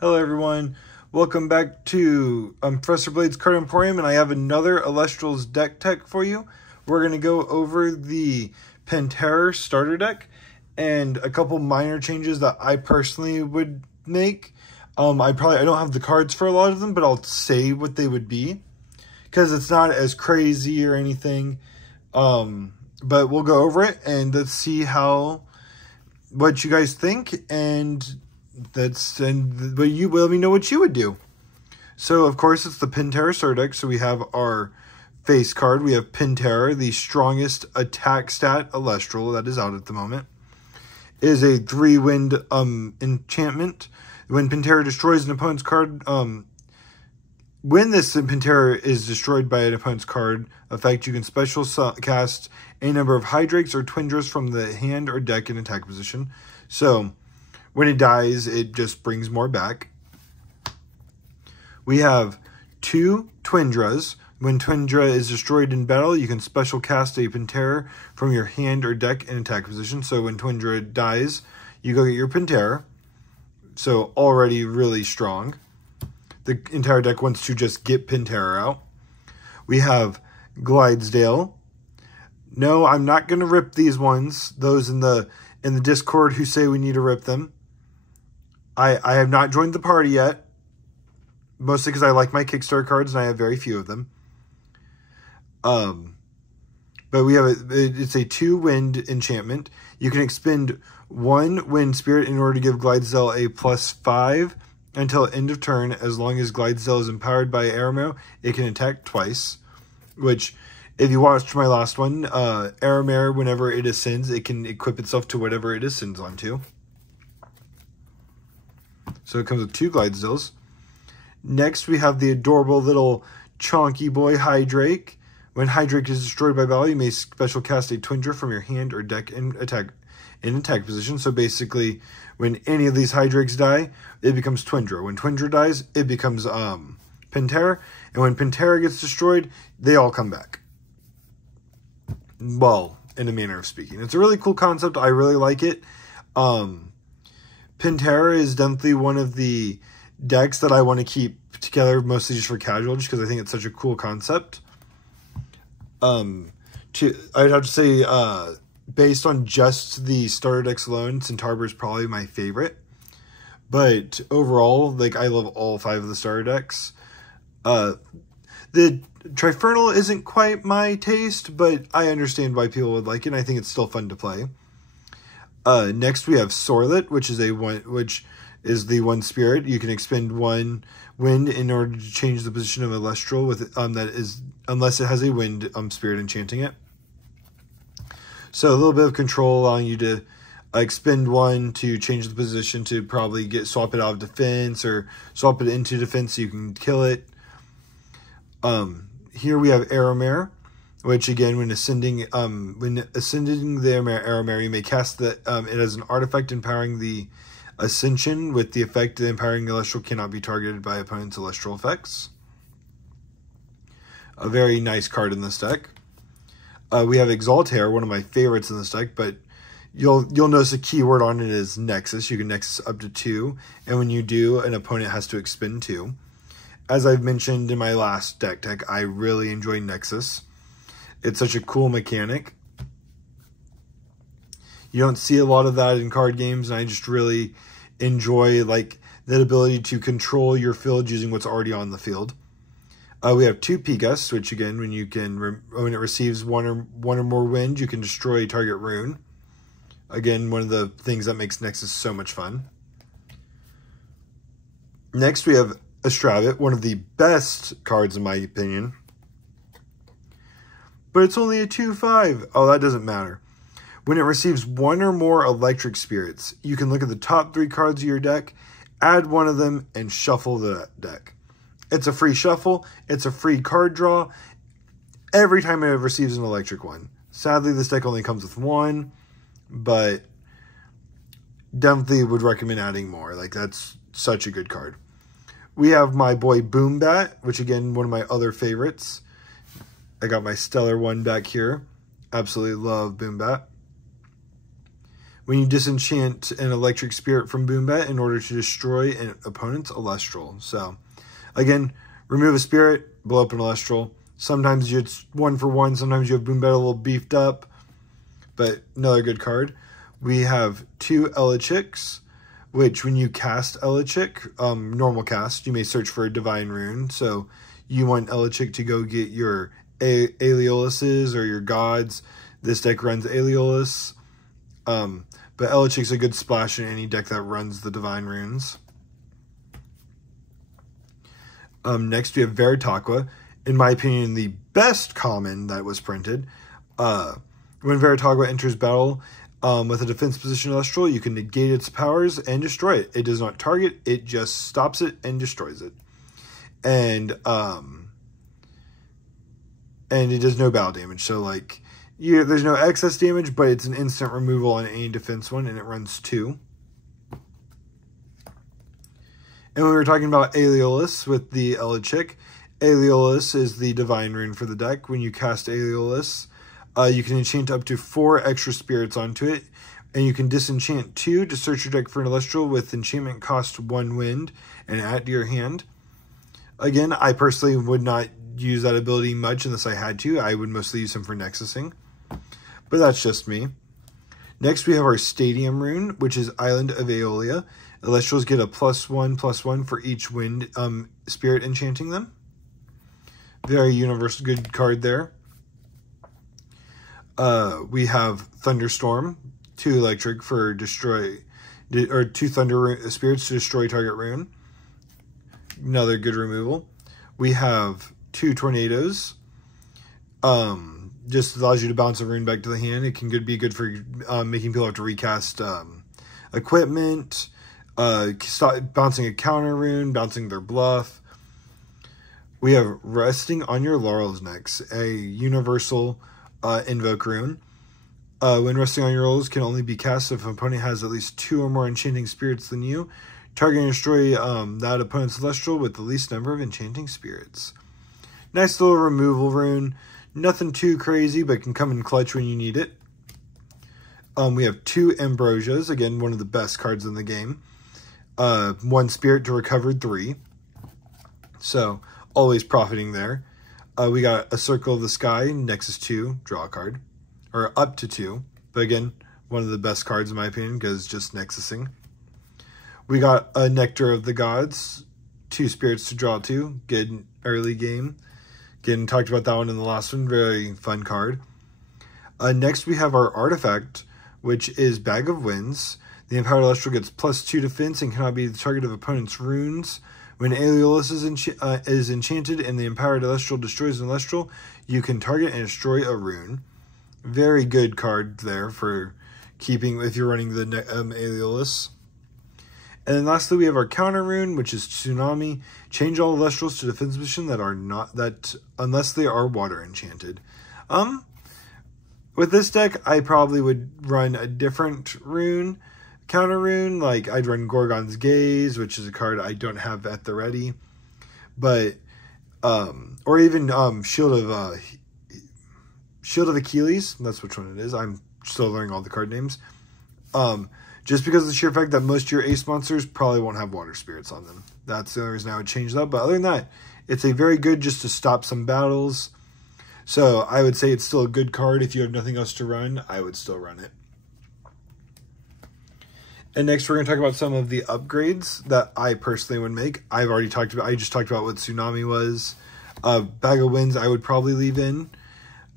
Hello everyone, welcome back to Professor Blade's Card Emporium, and I have another Elestrals deck tech for you. We're going to go over the Penterror starter deck and a couple minor changes that I personally would make. I don't have the cards for a lot of them, but I'll say what they would be because it's not as crazy or anything. But we'll go over it and let's see what you guys think, and but you let me know what you would do. So of course it's the Penterror starter deck. So we have our face card. We have Penterror, the strongest attack stat Elestral that is out at the moment. It is a 3-wind enchantment. When Penterror destroys an opponent's card, when this Penterror is destroyed by an opponent's card effect, you can special cast a number of Hydrakes or Twindras from the hand or deck in attack position. So when it dies, it just brings more back. We have 2 Twindras. When Twindra is destroyed in battle, you can special cast a Penterror from your hand or deck in attack position. So when Twindra dies, you go get your Penterror. So already really strong. The entire deck wants to just get Penterror out. We have Glidesdale. No, I'm not going to rip these ones. Those in the Discord who say we need to rip them. I have not joined the party yet, mostly because I like my Kickstarter cards and I have very few of them. But we have it's a 2-wind enchantment. You can expend 1 wind spirit in order to give Glidesdale a +5 until end of turn. As long as Glidesdale is empowered by Aramero, it can attack twice. Which, if you watched my last one, Aramero, whenever it ascends, it can equip itself to whatever it ascends onto. So it comes with 2 Glidesdales. Next, we have the adorable little chonky boy Hydrake. When Hydrake is destroyed by battle, you may special cast a Twindra from your hand or deck in attack position. So basically, when any of these Hydrakes die, it becomes Twindra. When Twindra dies, it becomes Penterror. And when Penterror gets destroyed, they all come back. Well, in a manner of speaking. It's a really cool concept. I really like it. Penterror is definitely one of the decks that I want to keep together, mostly just for casual, just because I think it's such a cool concept. I'd have to say, based on just the starter decks alone, Centaur is probably my favorite. But overall, like, I love all 5 of the starter decks. The Trifernal isn't quite my taste, but I understand why people would like it, and I think it's still fun to play. Next we have Sorlet, which is the 1 spirit. You can expend 1 wind in order to change the position of Elestral with unless it has a wind spirit enchanting it. So a little bit of control, allowing you to expend 1 to change the position to probably swap it out of defense or swap it into defense so you can kill it. Here we have Aramero, which again, when ascending the Aramero, you may cast it as an artifact empowering the Ascension with the effect that empowering Elestral cannot be targeted by opponent's Elestral effects. A very nice card in this deck. We have Exaltair, one of my favorites in this deck, but you'll notice a keyword on it is Nexus. You can Nexus up to 2, and when you do, an opponent has to expend 2. As I've mentioned in my last deck tech, I really enjoy Nexus. It's such a cool mechanic. You don't see a lot of that in card games, and I just really enjoy like that ability to control your field using what's already on the field. We have 2 Pegas, which again, when it receives one or more wind, you can destroy a target rune. Again, one of the things that makes Nexus so much fun. Next, we have Astravit, one of the best cards in my opinion. But it's only a 2/5. Oh, that doesn't matter. When it receives 1 or more electric spirits, you can look at the top 3 cards of your deck, add 1 of them, and shuffle the deck. It's a free shuffle. It's a free card draw every time it receives an electric one. Sadly, this deck only comes with 1, but definitely would recommend adding more. Like, that's such a good card. We have my boy Boombat, which again, one of my other favorites. I got my Stellar one back here. Absolutely love Boombat. when you disenchant an electric spirit from Boombat in order to destroy an opponent's Elestral. So, again, remove a spirit, blow up an Elestral. Sometimes it's 1-for-1, sometimes you have Boombat a little beefed up, but another good card. We have 2 Elechiks, which when you cast Elechik, normal cast, you may search for a Divine Rune. So you want Elechik to go get your Aeoliuses or your gods. This deck runs Aeolus. But Elechik's a good splash in any deck that runs the Divine Runes. Next we have Veritaqua. In my opinion, the best common that was printed. When Veritaqua enters battle with a defense position Elestral, you can negate its powers and destroy it. It does not target, it just stops it and destroys it. And it does no battle damage. So like there's no excess damage, but it's an instant removal on any defense one, and it runs 2. And when we were talking about Aeolus with the Elechik, Aeolus is the Divine Rune for the deck. When you cast Aeolus, you can enchant up to 4 extra spirits onto it, and you can disenchant 2 to search your deck for an Elestral with enchantment cost 1 wind and add to your hand. Again, I personally would not use that ability much unless I had to. I would mostly use him for Nexusing, but that's just me. Next, we have our Stadium Rune, which is Island of Aeolia. Elestrals get a +1/+1 for each wind spirit enchanting them. Very universal, good card there. We have Thunderstorm, 2 electric for destroy, or 2 thunder spirits to destroy target rune. Another good removal. We have 2 tornadoes. Just allows you to bounce a rune back to the hand. It can be good for making people have to recast equipment, stop bouncing a counter rune, bouncing their bluff. We have Resting on Your Laurels next, a universal invoke rune. When Resting on Your Laurels can only be cast if an opponent has at least 2 or more enchanting spirits than you. Target and destroy that opponent's Celestial with the least number of enchanting spirits. Nice little removal rune. Nothing too crazy, but can come in clutch when you need it. We have 2 Ambrosias. Again, one of the best cards in the game. 1 spirit to recover 3. So, always profiting there. We got a Circle of the Sky, Nexus 2, draw a card. Or up to 2. But again, one of the best cards in my opinion, because just Nexusing. We got a Nectar of the Gods, 2 spirits to draw 2. Good early game. Again, talked about that one in the last one. Very fun card. Next, we have our Artifact, which is Bag of Winds. The Empowered Elestral gets +2 defense and cannot be the target of opponent's runes. When Aeolus is enchanted and the Empowered Elestral destroys an Elestral, you can target and destroy a rune. Very good card there for keeping if you're running the Aeolus. And then lastly, we have our counter rune, which is Tsunami. Change all Elestrals to defense position that are not unless they are water enchanted. With this deck, I probably would run a different rune, counter rune. Like I'd run Gorgon's Gaze, which is a card I don't have at the ready, but or even Shield of Achilles. That's which one it is. I'm still learning all the card names. Just because of the sheer fact that most of your ace monsters probably won't have water spirits on them. That's the only reason I would change that. But other than that, it's a very good just to stop some battles. So I would say it's still a good card. If you have nothing else to run, I would still run it. And next we're going to talk about some of the upgrades that I personally would make. I just talked about what Tsunami was. Bag of Winds I would probably leave in.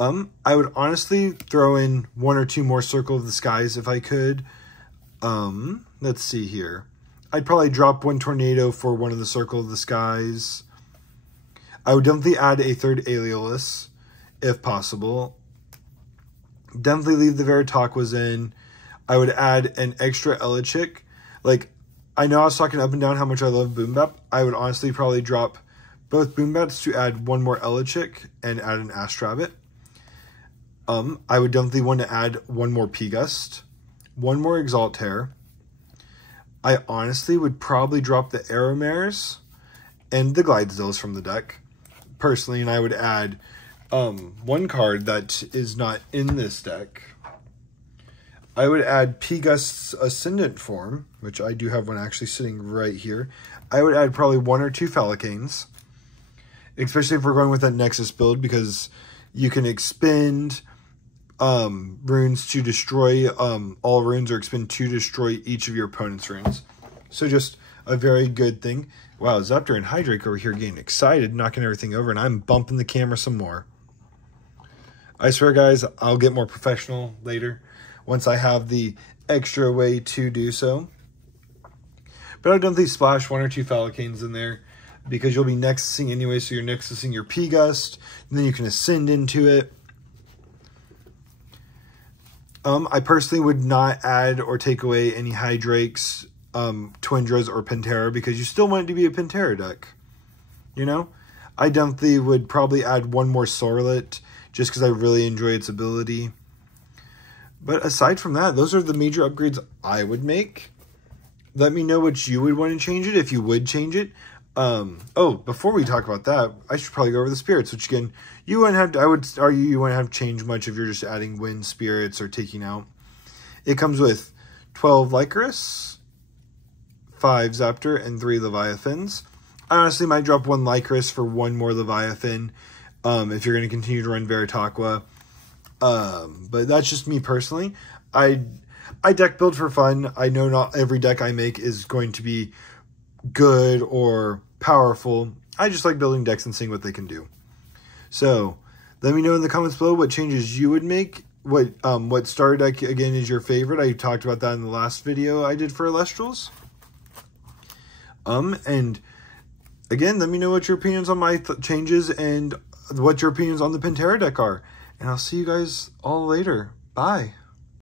I would honestly throw in 1 or 2 more Circle of the Skies if I could. Let's see here. I'd probably drop 1 Tornado for 1 of the Circle of the Skies. I would definitely add a 3rd Aeolus, if possible. Definitely leave the Veritaquas in. I would add an extra Elechik. Like, I know I was talking up and down how much I love Boombap. I would honestly probably drop both Boombats to add 1 more Elechik and add an Astrabbit. I would definitely want to add 1 more P-Gust. 1 more Exaltair. I honestly would probably drop the Aeromares and the Glidezills from the deck, personally, and I would add 1 card that is not in this deck. I would add P-Gust's Ascendant form, which I do have one actually sitting right here. I would add probably 1 or 2 Phallicanes, especially if we're going with that Nexus build, because you can expend runes to destroy all runes, or expend 2 to destroy each of your opponent's runes. So just a very good thing. Wow, Zepter and Hydrake over here getting excited, knocking everything over, and I'm bumping the camera some more. I swear, guys, I'll get more professional later once I have the extra way to do so. But I don't think splash 1 or 2 Phallicanes in there, because you'll be nexusing anyway, so you're nexusing your P-Gust, and then you can ascend into it. I personally would not add or take away any Hydrakes, Twindras, or Penterror, because you still want it to be a Penterror deck. You know? I definitely would probably add 1 more Sorlet, just because I really enjoy its ability. But aside from that, those are the major upgrades I would make. Let me know what you would want to change it, if you would change it. Oh, before we talk about that, I should probably go over the spirits, which again, you wouldn't have to, I would argue you wouldn't have to change much if you're just adding wind spirits or taking out. It comes with 12 Lycoris, 5 Zepter, and 3 Leviathans. I honestly might drop 1 Lycoris for 1 more Leviathan, if you're going to continue to run Veritaqua. But that's just me personally. I deck build for fun. I know not every deck I make is going to be good or powerful. I just like building decks and seeing what they can do. So let me know in the comments below what changes you would make. What starter deck again is your favorite. I talked about that in the last video I did for Elestrals. And again, let me know what your opinions on my changes and what your opinions on the Penterror deck are. And I'll see you guys all later. Bye.